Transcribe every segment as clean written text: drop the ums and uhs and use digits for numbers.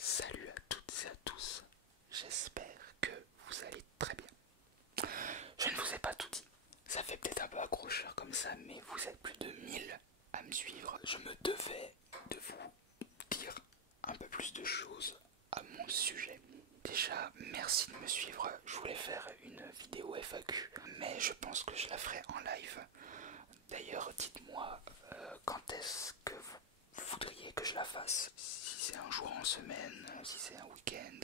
Salut à toutes et à tous, j'espère que vous allez très bien. Je ne vous ai pas tout dit, ça fait peut-être un peu accrocheur comme ça, mais vous êtes plus de 1000 à me suivre. Je me devais de vous dire un peu plus de choses à mon sujet. Déjà, merci de me suivre, je voulais faire une vidéo FAQ, mais je pense que je la ferai en live. D'ailleurs, dites-moi quand est-ce que vous voudriez que je la fasse, si c'est un jour en semaine, si c'est un week-end.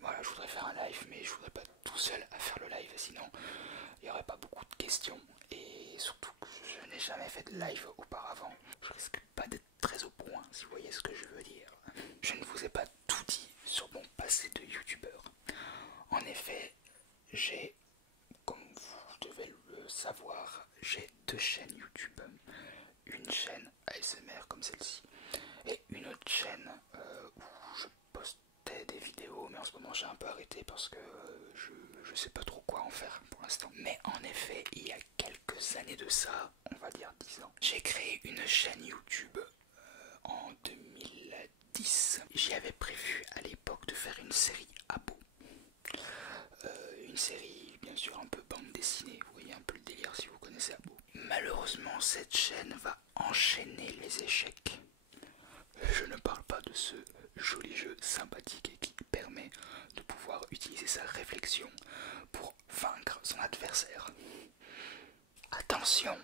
Voilà, je voudrais faire un live, mais je voudrais pas être tout seul à faire le live, sinon il n'y aurait pas beaucoup de questions. Et surtout que je n'ai jamais fait de live auparavant, je risque pas d'être très au point, si vous voyez ce que je veux dire. Je ne vous ai pas tout dit sur mon passé de youtubeur. En effet, j'ai, comme vous devez le savoir, j'ai deux chaînes YouTube. Une chaîne ASMR comme celle-ci et une autre chaîne où je postais des vidéos, mais en ce moment j'ai un peu arrêté parce que je sais pas trop quoi en faire pour l'instant. Mais en effet, il y a quelques années de ça, on va dire 10 ans, j'ai créé une chaîne YouTube en 2010. J'y avais prévu à l'époque de faire une série abo. Une série bien sûr un peu bande dessinée, vous voyez un peu le délire si vous connaissez Abo. Malheureusement cette chaîne va enchaîner les échecs. Je ne parle pas de ce joli jeu sympathique qui permet de pouvoir utiliser sa réflexion pour vaincre son adversaire. Attention,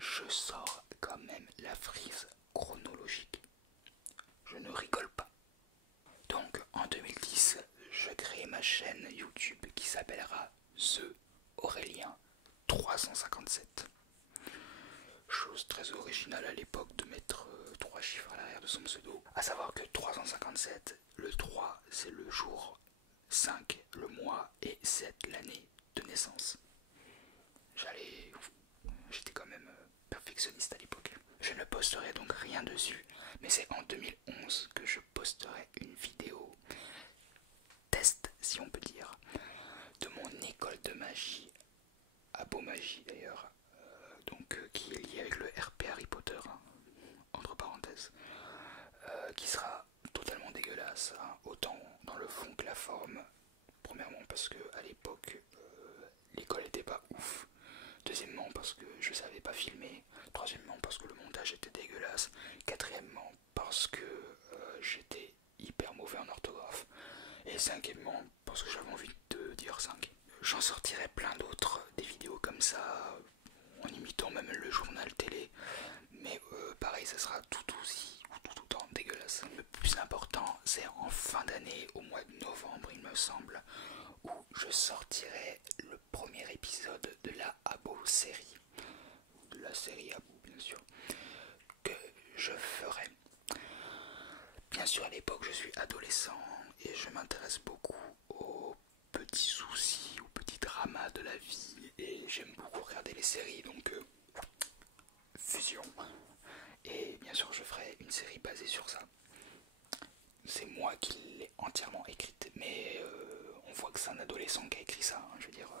je sors quand même la frise chronologique. Je ne rigole pas. Donc en 2010, je crée ma chaîne YouTube qui s'appellera The Aurélien 357. Chose très originale à l'époque de mettre 3 chiffres à l'arrière de son pseudo. A savoir que 357, le 3 c'est le jour, 5 le mois et 7 l'année de naissance. J'étais quand même perfectionniste à l'époque. Je ne posterai donc rien dessus, mais c'est en 2011 que je posterai une vidéo test, si on peut dire, de mon école de magie, Abo Magie d'ailleurs, qui est lié avec le RP Harry Potter, hein, entre parenthèses, qui sera totalement dégueulasse, hein, autant dans le fond que la forme. Premièrement parce que à l'époque l'école était pas ouf, deuxièmement parce que je savais pas filmer, troisièmement parce que le montage était dégueulasse, quatrièmement parce que j'étais hyper mauvais en orthographe, et cinquièmement parce que j'avais envie de dire 5. J'en sortirai plein d'autres, des vidéos comme ça, en imitant même le journal télé, mais pareil, ça sera tout aussi ou tout autant dégueulasse. Le plus important, c'est en fin d'année, au mois de novembre, il me semble, où je sortirai le premier épisode de la Abo série, de la série Abo bien sûr, que je ferai. Bien sûr, à l'époque, je suis adolescent et je m'intéresse beaucoup aux petits soucis, aux petits dramas de la vie, et j'aime beaucoup regarder les séries, donc fusion. Et bien sûr, je ferai une série basée sur ça. C'est moi qui l'ai entièrement écrite, mais on voit que c'est un adolescent qui a écrit ça, hein. Je veux dire,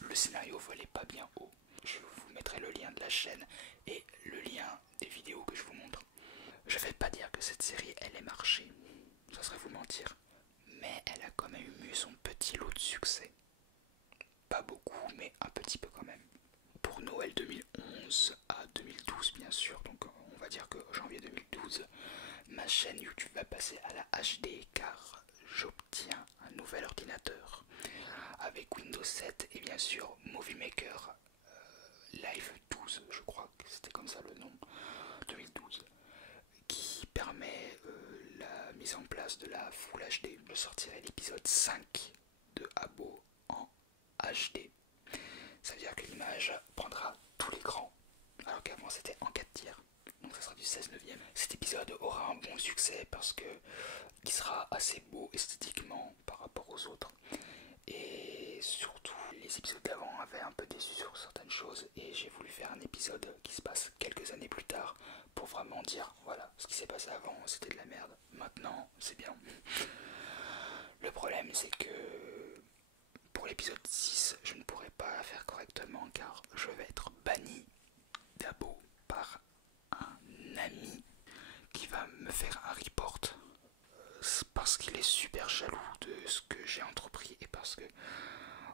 le scénario volait pas bien haut. Je vous mettrai le lien de la chaîne et le lien des vidéos que je vous montre. Je vais pas dire que cette série elle ait marché, ça serait vous mentir, mais elle a quand même eu son petit lot de succès. Pas beaucoup, mais un petit peu quand même. Pour Noël 2011 à 2012 bien sûr, donc on va dire que janvier 2012, ma chaîne YouTube va passer à la HD car j'obtiens un nouvel ordinateur avec Windows 7 et bien sûr Movie Maker Live 12, je crois que c'était comme ça le nom, 2012, qui permet la mise en place de la Full HD. Je sortirai l'épisode 5 de Abo en HD. Ça veut dire que l'image prendra tout l'écran, alors qu'avant c'était en 4 tiers. Donc ça sera du 16/9. Cet épisode aura un bon succès parce que il sera assez beau esthétiquement par rapport aux autres. Et surtout, les épisodes d'avant avaient un peu déçu sur certaines choses et j'ai voulu faire un épisode qui se passe quelques années plus tard pour vraiment dire voilà, ce qui s'est passé avant c'était de la merde, maintenant c'est bien. Le problème c'est que pour l'épisode 6 je ne pourrai pas la faire correctement car je vais être banni d'Abo par un ami qui va me faire un report parce qu'il est super jaloux de ce que j'ai entrepris et parce que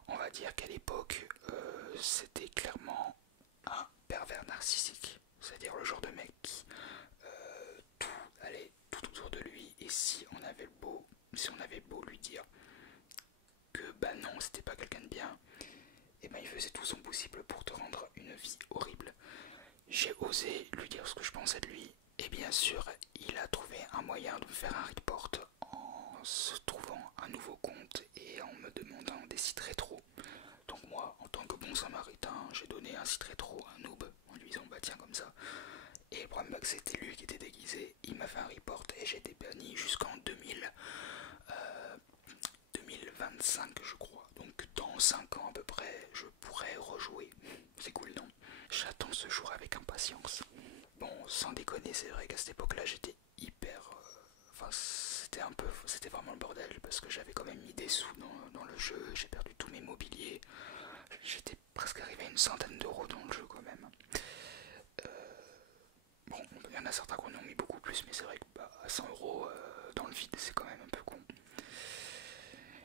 on va dire qu'à l'époque c'était clairement un pervers narcissique, c'est-à-dire le genre de mec qui tout allait tout autour de lui, et si on avait beau lui dire que bah non, c'était pas quelqu'un de bien, et ben il faisait tout son possible pour te rendre une vie horrible. J'ai osé lui dire ce que je pensais de lui, et bien sûr il a trouvé un moyen de me faire un report en se trouvant un nouveau compte et en me demandant des sites rétro. Donc moi, en tant que bon samaritain, j'ai donné un site rétro à un noob en lui disant bah tiens comme ça. Et le problème, que c'était lui qui était déguisé, il m'a fait un report et j'ai été banni jusqu'en 2025 je crois. Donc dans 5 ans à peu près, je pourrais rejouer. C'est cool, non? J'attends ce jour avec impatience. Bon, sans déconner, c'est vrai qu'à cette époque-là, j'étais hyper... Enfin, c'était vraiment le bordel parce que j'avais quand même mis des sous dans le jeu, j'ai perdu tous mes mobiliers. J'étais presque arrivé à une centaine d'euros dans le jeu quand même. Bon, il y en a certains qui en ont mis beaucoup plus, mais c'est vrai que bah, à 100 euros dans le vide, c'est quand même un peu con.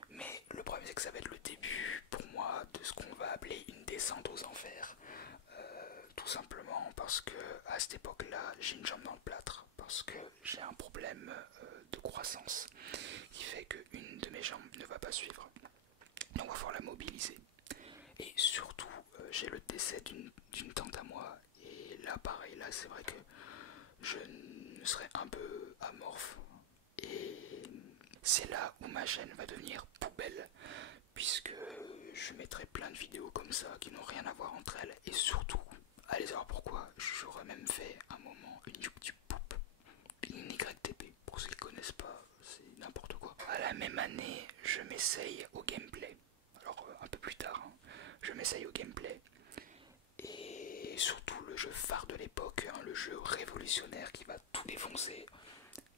Mais le problème, c'est que ça va être le début pour moi de ce qu'on va appeler une descente aux enfers. Tout simplement parce que à cette époque-là, j'ai une jambe dans le plâtre, parce que j'ai un problème de croissance qui fait qu'une de mes jambes ne va pas suivre. Donc on va falloir la mobiliser. Et surtout, j'ai le décès d'une tante à moi. Et là, pareil, là, c'est vrai que je ne serai un peu amorphe. Et c'est là où ma chaîne va devenir poubelle, puisque je mettrai plein de vidéos comme ça qui n'ont rien à voir entre elles. Et surtout, allez savoir pourquoi, j'aurais même fait un moment une YouTube poupe, une YTP. Pour ceux qui ne connaissent pas, c'est n'importe quoi. À la même année, je m'essaye au gameplay. Alors un peu plus tard, hein, je m'essaye au gameplay. Et surtout le jeu phare de l'époque, hein, le jeu révolutionnaire qui va tout défoncer,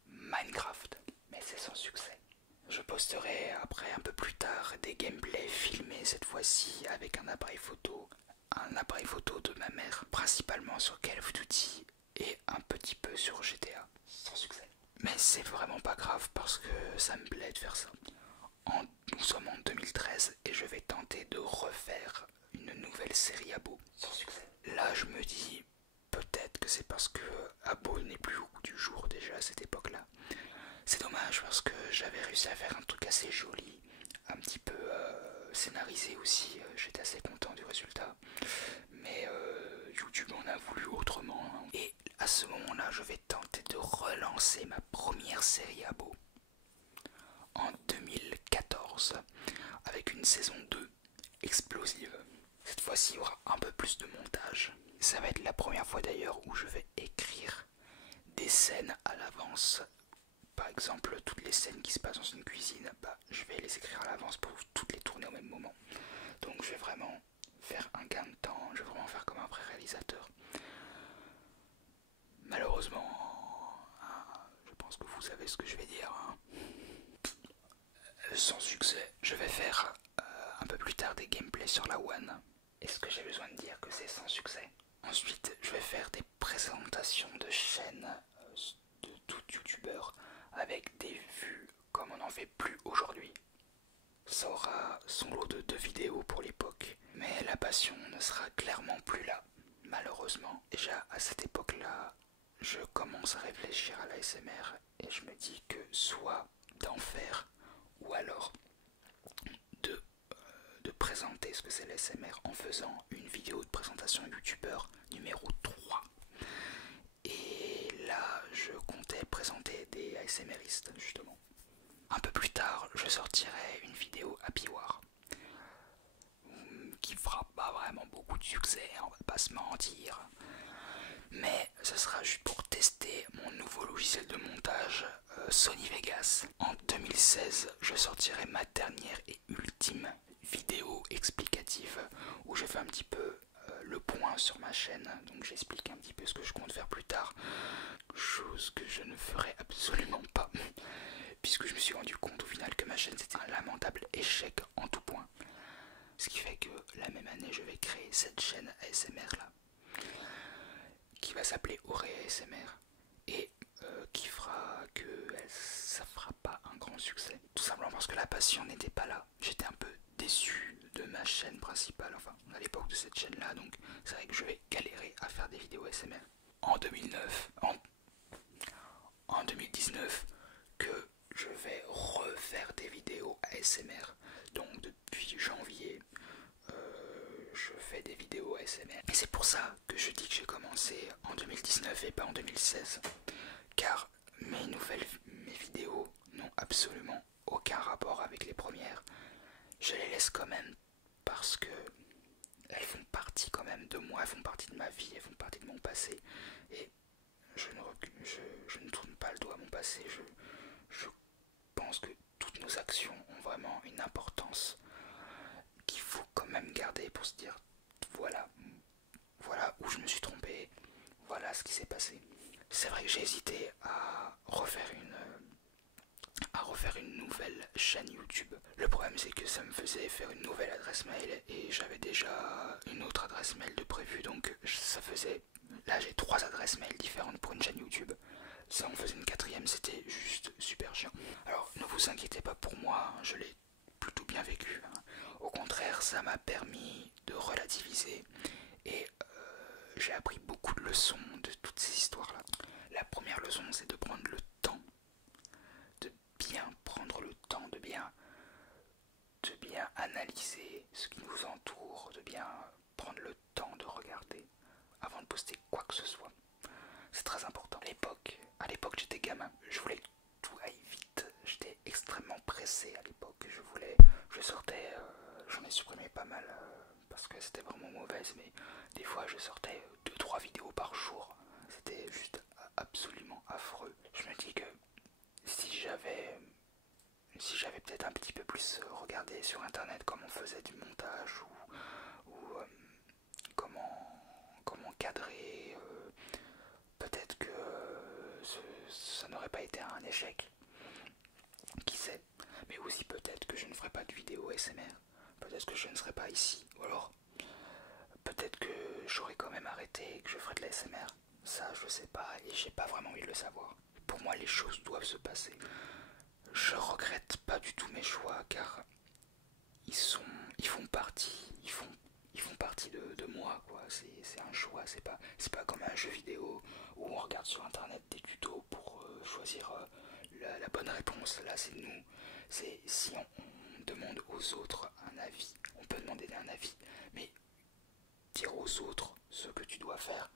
Minecraft. Mais c'est sans succès. Je posterai après un peu plus tard des gameplays filmés cette fois-ci avec un appareil photo de ma mère, principalement sur Call of Duty et un petit peu sur GTA, sans succès. Mais c'est vraiment pas grave parce que ça me plaît de faire ça. Nous sommes en 2013 et je vais tenter de refaire une nouvelle série Abo, sans succès. Là je me dis peut-être que c'est parce que Abo n'est plus au goût du jour déjà à cette époque-là. C'est dommage parce que j'avais réussi à faire un truc assez joli, un petit peu scénarisé aussi, j'étais assez content du résultat. Mais YouTube en a voulu autrement, hein. Et à ce moment-là, je vais tenter de relancer ma première série Abo en 2014 avec une saison 2 explosive. Cette fois-ci, il y aura un peu plus de montage. Ça va être la première fois d'ailleurs où je vais écrire des scènes à l'avance. Par exemple, toutes les scènes qui se passent dans une cuisine, bah, je vais les écrire à l'avance pour toutes les tourner au même moment. Donc je vais vraiment faire un gain de temps, je vais vraiment faire comme un vrai réalisateur. Malheureusement, je pense que vous savez ce que je vais dire, hein. Sans succès. Je vais faire un peu plus tard des gameplays sur la One. Est-ce que j'ai besoin de dire que c'est sans succès? Ensuite, je vais faire des présentations de chaînes de tout youtubeur avec des vues comme on n'en fait plus aujourd'hui. Ça aura son lot de vidéos pour l'époque, mais la passion ne sera clairement plus là, malheureusement. Déjà à cette époque-là, je commence à réfléchir à l'ASMR et je me dis que soit d'en faire, ou alors de présenter ce que c'est l'ASMR en faisant une vidéo de présentation youtubeur numéro 3. Et là, je comptais présenter des ASMRistes justement. Un peu plus tard, je sortirai une vidéo Happy War qui fera pas vraiment beaucoup de succès, on va pas se mentir. Mais ce sera juste pour tester mon nouveau logiciel de montage Sony Vegas. En 2016, je sortirai ma dernière et ultime vidéo explicative où je fais un petit peu le point sur ma chaîne. Donc j'explique un petit peu ce que je compte faire plus tard. Chose que je ne ferai absolument pas, puisque je me suis rendu compte au final que ma chaîne c'était un lamentable échec en tout point. Ce qui fait que la même année je vais créer cette chaîne ASMR là, qui va s'appeler Auré ASMR, et qui fera que ça fera pas un grand succès motivation n'était pas là. J'étais un peu déçu de ma chaîne principale, enfin à l'époque de cette chaîne là, donc c'est vrai que je vais galérer à faire des vidéos ASMR. En 2009, en 2019, que je vais refaire des vidéos ASMR. Donc depuis janvier, je fais des vidéos ASMR. Et c'est pour ça que je dis que j'ai commencé en 2019 et pas en 2016. Car mes vidéos n'ont absolument aucun rapport avec les premières. Je les laisse quand même parce que elles font partie quand même de moi, elles font partie de ma vie, elles font partie de mon passé. Et je ne tourne pas le dos à mon passé. Je pense que toutes nos actions ont vraiment une importance qu'il faut quand même garder pour se dire voilà, voilà où je me suis trompé, voilà ce qui s'est passé. C'est vrai que j'ai hésité à refaire une nouvelle chaîne YouTube. Le problème c'est que ça me faisait faire une nouvelle adresse mail et j'avais déjà une autre adresse mail de prévu, donc ça faisait... Là j'ai 3 adresses mail différentes pour une chaîne YouTube. Ça en faisait une 4ème, c'était juste super chiant. Alors ne vous inquiétez pas pour moi, je l'ai plutôt bien vécu. Au contraire, ça m'a permis de relativiser et j'ai appris beaucoup de leçons de toutes ces histoires-là. La première leçon, c'est de prendre le temps, de bien prendre le temps, de bien analyser ce qui nous entoure, de bien prendre le temps de regarder avant de poster quoi que ce soit. C'est très important. À l'époque j'étais gamin, je voulais que tout aille vite, j'étais extrêmement pressé à l'époque, je sortais, j'en ai supprimé pas mal parce que c'était vraiment mauvaise, mais des fois je sortais 2-3 vidéos par jour, c'était juste absolument affreux. Je me dis que si j'avais peut-être un petit peu plus regardé sur internet comment on faisait du montage ou comment cadrer, peut-être que ça n'aurait pas été un échec, qui sait. Mais aussi peut-être que je ne ferai pas de vidéo ASMR, peut-être que je ne serai pas ici, ou alors peut-être que j'aurais quand même arrêté et que je ferai de l'ASMR. Ça je sais pas et j'ai pas vraiment envie de le savoir. Pour moi les choses doivent se passer. Je regrette pas du tout mes choix car ils font partie, ils font partie de moi quoi. C'est un choix, c'est pas comme un jeu vidéo où on regarde sur internet des tutos pour choisir la bonne réponse. Là c'est nous, c'est si on demande aux autres un avis, on peut demander un avis, mais dire aux autres ce que tu dois faire,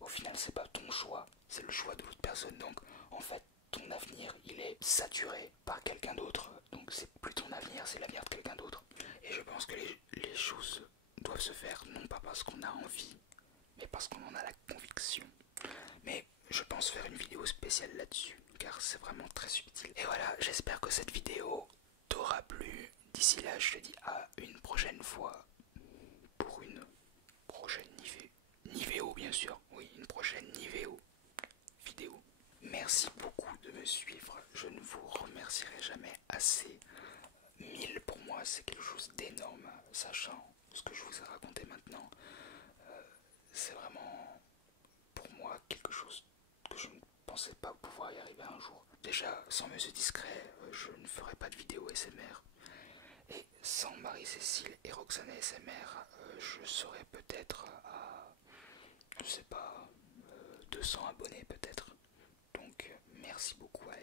au final c'est pas ton choix, c'est le choix de l'autre personne. Donc en fait ton avenir il est saturé par quelqu'un d'autre, donc c'est plus ton avenir, c'est l'avenir de quelqu'un d'autre. Et je pense que les choses doivent se faire non pas parce qu'on a envie, mais parce qu'on en a la conviction. Mais je pense faire une vidéo spéciale là-dessus, car c'est vraiment très subtil. Et voilà, j'espère que cette vidéo t'aura plu. D'ici là, je te dis à une prochaine fois pour une prochaine Nivéo, bien sûr. Oui, une prochaine Nivéo vidéo. Merci beaucoup de me suivre. Je ne vous remercierai jamais assez. 1000 pour moi, c'est quelque chose d'énorme, sachant ce que je vous ai raconté maintenant. C'est vraiment pour moi quelque chose que je ne pensais pas pouvoir y arriver un jour. Déjà, sans Monsieur Discret, je ne ferais pas de vidéo SMR. Et sans Marie-Cécile et Roxane ASMR, je serais peut-être à, je sais pas, 200 abonnés peut-être. Donc merci beaucoup à